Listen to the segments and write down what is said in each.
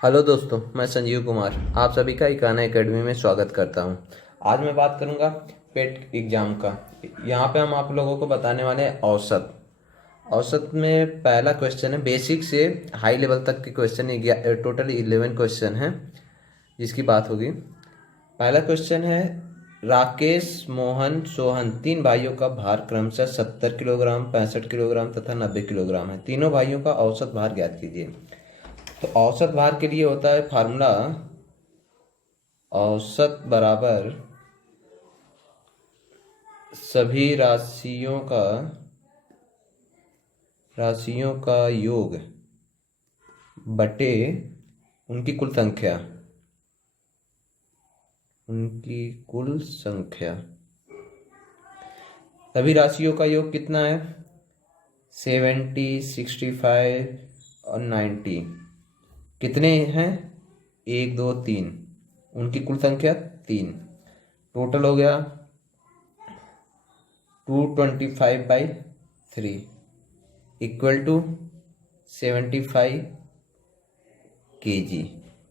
Hello दोस्तों, मैं संजीव कुमार आप सभी का इकाना एकेडमी में स्वागत करता हूं। आज मैं बात करूंगा पेट एग्जाम का। यहां पे हम आप लोगों को बताने वाले हैं औसत। औसत में पहला क्वेश्चन है, बेसिक से हाई लेवल तक के क्वेश्चन। टोटल 11 क्वेश्चन हैं जिसकी बात होगी। पहला क्वेश्चन है, राकेश, मोहन, सोहन तीन भाइयों का भार क्रमशः 70 किलोग्राम, 65 किलोग्राम तथा 90 किलोग्राम है। तीनों भाइयों का औसत भार ज्ञात कीजिए। तो औसत भार के लिए होता है फार्मूला, औसत बराबर सभी राशियों का योग बटे उनकी कुल संख्या। सभी राशियों का योग कितना है? 70, 65 और 90। कितने हैं? 1, 2, 3। उनकी कुल संख्या 3। टोटल हो गया 225/3 इक्वल टू 75 kg।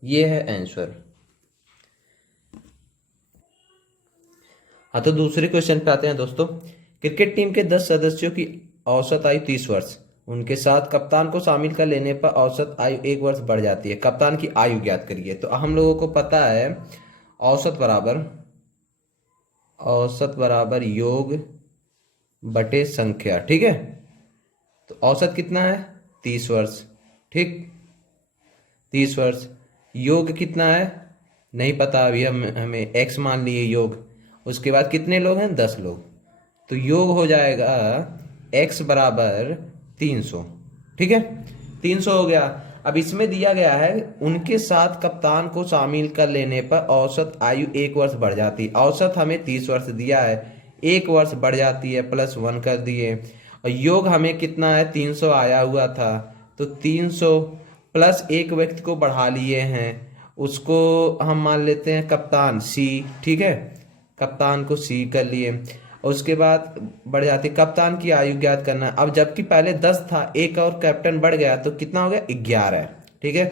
ये है आंसर। हाँ, तो दूसरे क्वेश्चन पे आते हैं दोस्तों। क्रिकेट टीम के 10 सदस्यों की औसत आयु 30 वर्ष। उनके साथ कप्तान को शामिल कर लेने पर औसत आयु 1 वर्ष बढ़ जाती है। कप्तान की आयु ज्ञात करिए। तो हम लोगों को पता है औसत बराबर योग बटे संख्या। ठीक है, तो औसत कितना है? 30 वर्ष। ठीक, 30 वर्ष। योग कितना है नहीं पता अभी, हमें x मान लिए योग। उसके बाद कितने लोग हैं? 10 लोग। तो योग हो जाएगा x बराबर 300। ठीक है, 300 हो गया। अब इसमें दिया गया है उनके साथ कप्तान को शामिल कर लेने पर औसत आयु 1 वर्ष बढ़ जाती है। औसत हमें 30 वर्ष दिया है, 1 वर्ष बढ़ जाती है, +1 कर दिए। और योग हमें कितना है? 300 आया हुआ था, तो 300 प्लस एक व्यक्ति को बढ़ा लिए हैं, उसको हम मान लेते हैं कप्तान सी। ठीक है, कप्तान को सी कर लिए। और उसके बाद बढ़ जाती, कप्तान की आयु ज्ञात करना है। अब जबकि पहले 10 था, एक और कैप्टन बढ़ गया, तो कितना हो गया? 11। ठीक है,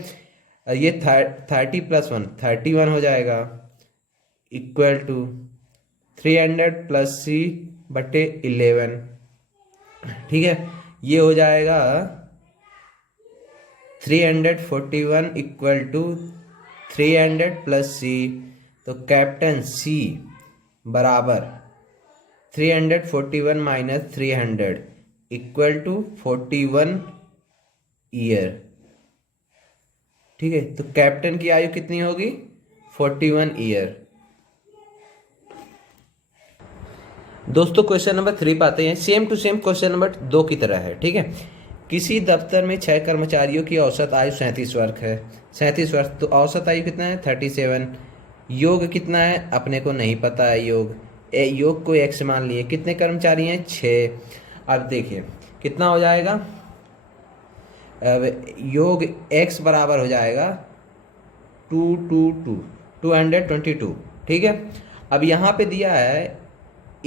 ये 30+1 31 हो जाएगा, इक्वल टू 300 प्लस सी बटे 11। ठीक है, ये हो जाएगा 341 इक्वल टू 300 प्लस सी। तो कैप्टन सी बराबर 341 माइनस 300 इक्वल टू 41 ईयर। ठीक है, तो कैप्टन की आयु कितनी होगी? 41 ईयर। दोस्तों क्वेश्चन नंबर 3 पे आते हैं। Same to same question number 2 की तरह है। ठीक है, किसी दफ्तर में 6 कर्मचारियों की औसत आयु 37 वर्ष है। 37 वर्ष, तो औसत आयु कितना है? 37। योग कितना है? अपने को नहीं पता है योग। योग को x मान लिए। कितने कर्मचारी हैं? 6। अब देखिए कितना हो जाएगा। अब योग x बराबर हो जाएगा 222 ठीक है, अब यहाँ पे दिया है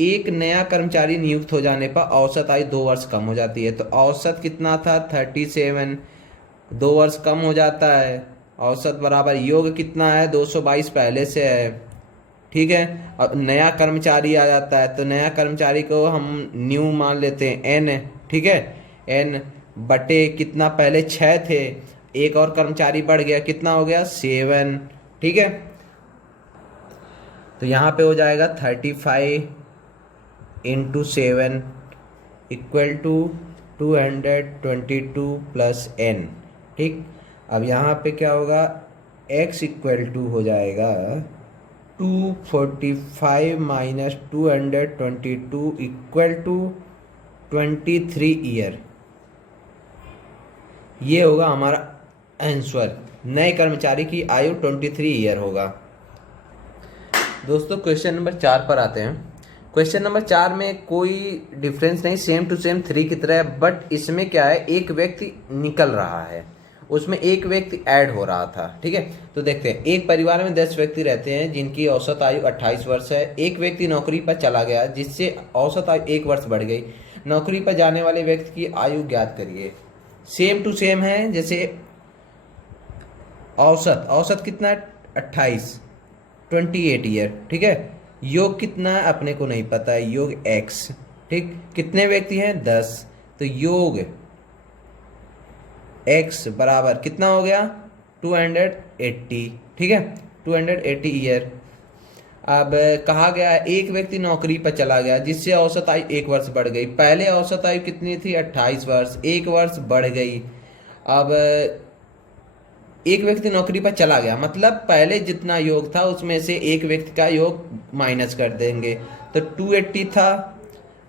एक नया कर्मचारी नियुक्त हो जाने पर औसत आयु 2 वर्ष कम हो जाती है। तो औसत कितना था? 37। 2 वर्ष कम हो जाता है। औसत बराबर योग कितना है? 222 पहले से है। ठीक है, अब नया कर्मचारी आ जाता है, तो नया कर्मचारी को हम न्यू मान लेते हैं n। ठीक है, n बटे कितना? पहले 6 थे, एक और कर्मचारी बढ़ गया, कितना हो गया? 7। ठीक है, तो यहाँ पे हो जाएगा 35 into 7 equal to 222 plus n। ठीक, अब यहाँ पे क्या होगा? x इक्वल टू हो जाएगा 245 माइनस 222 इक्वल टू 23 ईयर। ये होगा हमारा आंसर। नए कर्मचारी की आयु 23 ईयर होगा। दोस्तों क्वेश्चन नंबर 4 पर आते हैं। क्वेश्चन नंबर 4 में कोई डिफरेंस नहीं, सेम टू सेम 3 की तरह है, बट इसमें क्या है? एक व्यक्ति निकल रहा है, उसमें एक व्यक्ति ऐड हो रहा था। ठीक है, तो देखते हैं। एक परिवार में 10 व्यक्ति रहते हैं जिनकी औसत आयु 28 वर्ष है। एक व्यक्ति नौकरी पर चला गया जिससे औसत आयु 1 वर्ष बढ़ गई। नौकरी पर जाने वाले व्यक्ति की आयु ज्ञात करिए। सेम टू सेम है, जैसे औसत औसत कितना है 28, 28 ईयर, ठीक है। योग कितना है अपने को नहीं पता है, योग x, ठीक। कितने व्यक्ति हैं 10, तो योग x बराबर कितना हो गया 280, ठीक है 280 ईयर। अब कहा गया है एक व्यक्ति नौकरी पर चला गया जिससे औसत आयु 1 वर्ष बढ़ गई। पहले औसत आयु कितनी थी 28 वर्ष, 1 वर्ष बढ़ गई। अब एक व्यक्ति नौकरी पर चला गया मतलब पहले जितना योग था उसमें से एक व्यक्ति का योग माइनस कर देंगे, तो 280 था।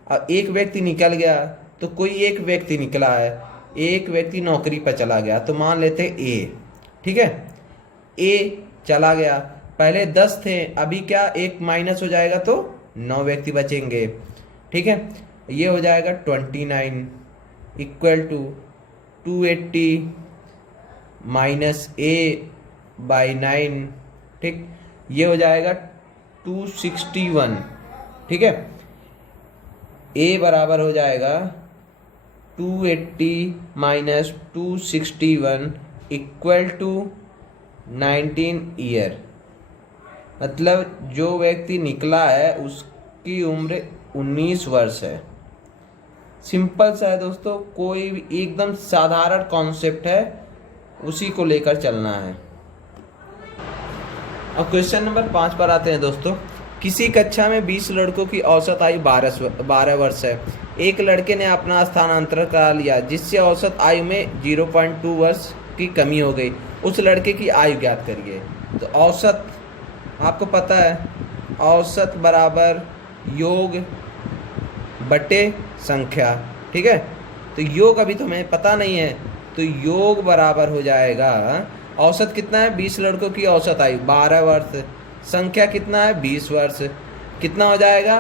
अब एक व्यक्ति निकल गया, तो कोई एक व्यक्ति निकला है, एक व्यक्ति नौकरी पर चला गया, तो मान लेते ए, ठीक है। ए चला गया, पहले 10 थे, अभी क्या एक माइनस हो जाएगा तो 9 व्यक्ति बचेंगे, ठीक है। ये हो जाएगा 29 equal to 280 minus A by 9, ठीक। ये हो जाएगा 261, ठीक है। ए बराबर हो जाएगा 280 माइनस 261 इक्वल टू 19 ईयर। मतलब जो व्यक्ति निकला है उसकी उम्र 19 वर्ष है। सिंपल सा है दोस्तों, कोई भी एकदम साधारण कॉन्सेप्ट है, उसी को लेकर चलना है। अब क्वेश्चन नंबर 5 पर आते हैं दोस्तों। किसी कक्षा में 20 लड़कों की औसत आयु 12 वर्ष है। एक लड़के ने अपना स्थानांतरण करा लिया जिससे औसत आयु में 0.2 वर्ष की कमी हो गई। उस लड़के की आयु ज्ञात करिए। तो औसत आपको पता है, औसत बराबर योग बटे संख्या, ठीक है। तो योग अभी तो हमें पता नहीं है, तो योग बराबर हो जाएगा, औसत कितना है 20 लड़कों की औसत आयु 12 वर्ष, संख्या कितना है 20 वर्ष, कितना हो जाएगा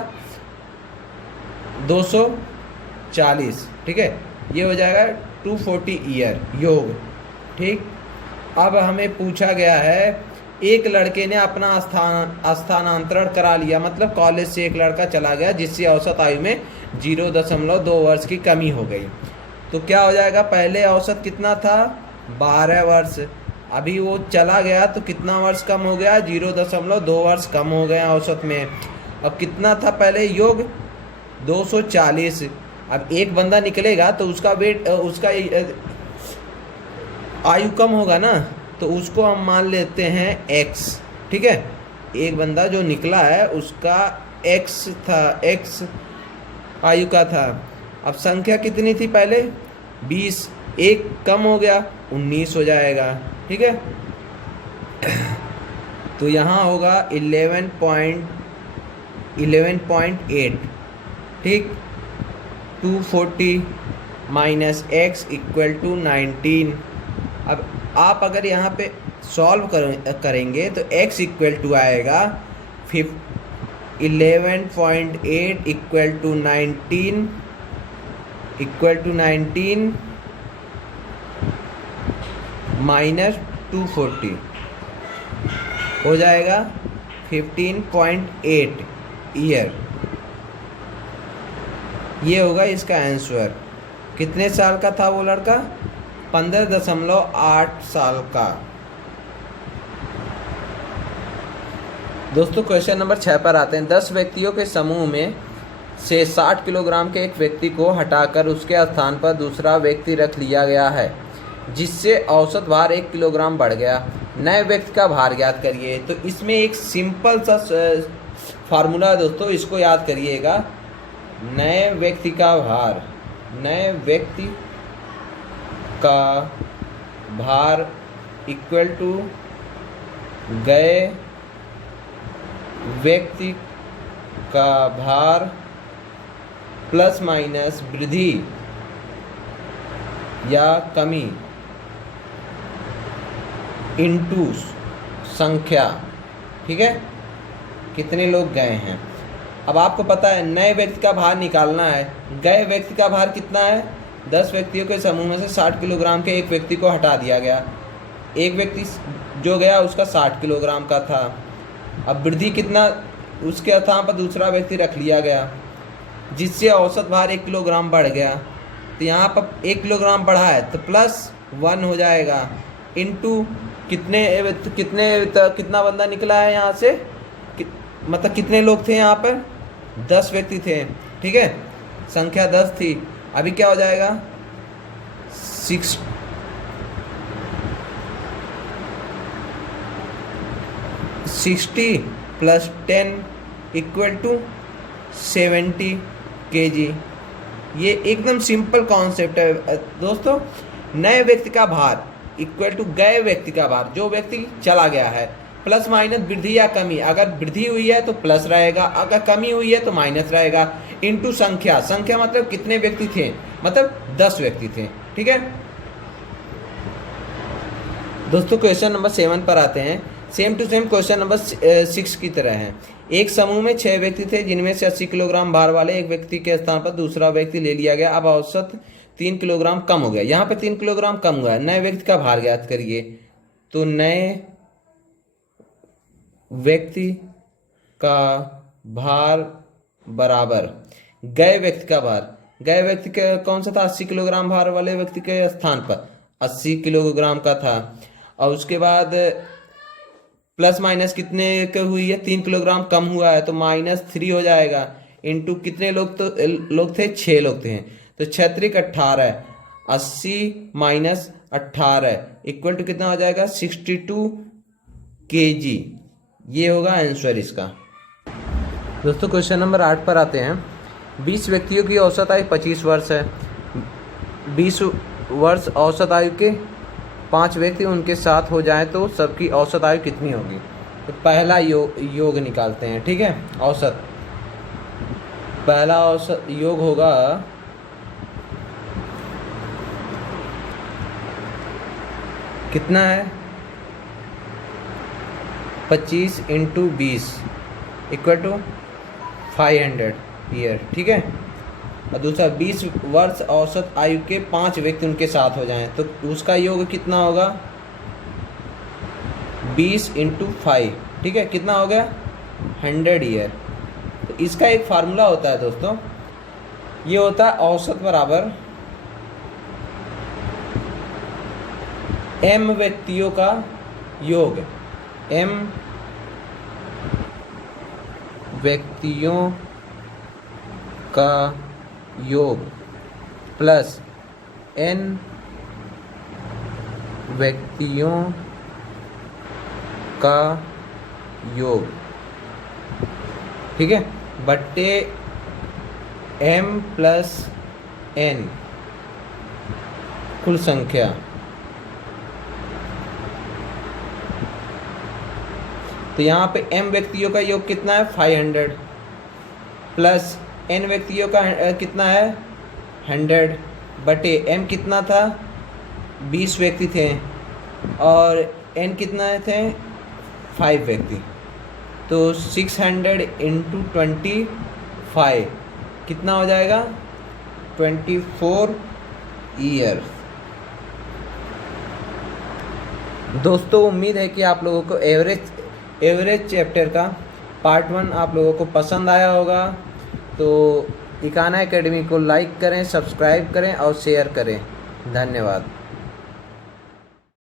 240, ठीक है। ये हो जाएगा 240 ईयर योग, ठीक। अब हमें पूछा गया है एक लड़के ने अपना स्थानांतरण करा लिया, मतलब कॉलेज से एक लड़का चला गया जिससे औसत आयु में 0.2 वर्ष की कमी हो गई। तो क्या हो जाएगा, पहले औसत कितना था 12 वर्ष, अभी वो चला गया तो कितना वर्ष कम हो गया 0.2 वर्ष कम हो गया औसत में। अब कितना था पहले योग 240, अब एक बंदा निकलेगा तो उसका वेट उसका आयु कम होगा ना, तो उसको हम मान लेते हैं x, ठीक है। एक बंदा जो निकला है उसका x था, x आयु का था। अब संख्या कितनी थी पहले 20, एक कम हो गया 19 हो जाएगा, ठीक है। तो यहाँ होगा 11.8, ठीक। 240 माइनस x इक्वल टू 19। अब आप अगर यहाँ पे सॉल्व करेंगे तो x इक्वल टू आएगा 11.8 इक्वल टू 19 माइनस 240 हो जाएगा 15.8 ईयर। ये होगा इसका आंसर। कितने साल का था वो लड़का, 15.8 साल का। दोस्तों क्वेश्चन नंबर 6 पर आते हैं। 10 व्यक्तियों के समूह में से 60 किलोग्राम के एक व्यक्ति को हटाकर उसके स्थान पर दूसरा व्यक्ति रख लिया गया है जिससे औसत भार 1 किलोग्राम बढ़ गया। नए व्यक्ति का भार ज्ञात करिए। तो इसमें एक सिंपल सा फार्मूला है दोस्तों, इसको याद करिएगा। नए व्यक्ति का भार, नए व्यक्ति का भार इक्वल टू गए व्यक्ति का भार प्लस माइनस वृद्धि या कमी इनटू संख्या, ठीक है, कितने लोग गए हैं। अब आपको पता है नए व्यक्ति का भार निकालना है। गए व्यक्ति का भार कितना है, 10 व्यक्तियों के समूह में से 60 किलोग्राम के एक व्यक्ति को हटा दिया गया। एक व्यक्ति जो गया उसका 60 किलोग्राम का था। अब वृद्धि कितना, उसके स्थान पर दूसरा व्यक्ति रख लिया गया जिससे औसत भार 1 किलोग्राम बढ़ गया। तो यहाँ पर 1 किलोग्राम बढ़ा है तो +1 हो जाएगा, इनटू कितना बंदा निकला है यहाँ से, मतलब कितने लोग थे यहाँ पर, 10 व्यक्ति थे, ठीक है, संख्या 10 थी। अभी क्या हो जाएगा, 60 + 10 = 70 kg। ये एकदम सिंपल कॉन्सेप्ट है दोस्तों। नए व्यक्ति का भार इक्वल टू गए व्यक्ति का भार, जो व्यक्ति चला गया है, प्लस माइनस वृद्धि या कमी, अगर वृद्धि हुई है तो प्लस रहेगा, अगर कमी हुई है तो माइनस रहेगा, इनटू संख्या। संख्या मतलब कितने व्यक्ति थे, मतलब 10 व्यक्ति थे, ठीक है दोस्तों। क्वेश्चन नंबर 7 पर आते हैं। Same to same question number 6 की तरह है। एक समूह में 6 व्यक्ति थे, जिनमें से 80 किलोग्राम भार वाले एक व्यक्ति के स्थान पर दूसरा व्यक्ति ले लिया गया। अब औसत 3 किलोग्राम कम हो गया। यहाँ पे 3 किलोग्राम कम हुआ है। नए व्यक्ति का भार ज्ञात करिए। तो नए व्यक्ति का भार बराबर गए व्यक्ति का भार। गए व्यक्ति का कौन सा था, 80 किलोग्राम भार वाले व्यक्ति के स्थान पर 80 किलोग्राम का था। और उसके बाद प्लस माइनस कितने की हुई है, 3 किलोग्राम कम हुआ है तो -3 हो जाएगा। इनटू कितने लोग थे, 6 लोग थे, तो 6 × 18, 80 - 18 इक्वल टू कितना हो जाएगा, 62 kg। ये होगा आंसर इसका। दोस्तों क्वेश्चन नंबर 8 पर आते हैं। 20 व्यक्तियों की औसत आयु 25 वर्ष है। 20 वर्ष औसत आयु के 5 व्यक्ति उनके साथ हो जाएं तो सबकी औसत आयु कितनी होगी। तो पहला योग निकालते हैं, ठीक है। औसत, पहला औसत योग होगा कितना है, 25 × 20 = 500 ईयर, ठीक है। और दूसरा 20 वर्ष औसत आयु के 5 व्यक्ति उनके साथ हो जाएं तो उसका योग कितना होगा, 20 × 5, ठीक है, कितना हो गया, 100 ईयर। तो इसका एक फार्मूला होता है दोस्तों, ये होता है औसत बराबर m व्यक्तियों का योग, m व्यक्तियों का योग प्लस n व्यक्तियों का योग, ठीक है, बट्टे m + n कुल संख्या। तो यहाँ पे m व्यक्तियों का योग कितना है, 500 प्लस n व्यक्तियों का कितना है, 100 बटे m कितना था, 20 व्यक्ति थे और n कितना थे, 5 व्यक्ति। तो 600 × 25 कितना हो जाएगा, 24 ईयर। दोस्तों उम्मीद है कि आप लोगों को एवरेज चैप्टर का पार्ट 1 आप लोगों को पसंद आया होगा। तो इकाना एकेडमी को लाइक करें, सब्सक्राइब करें और शेयर करें। धन्यवाद।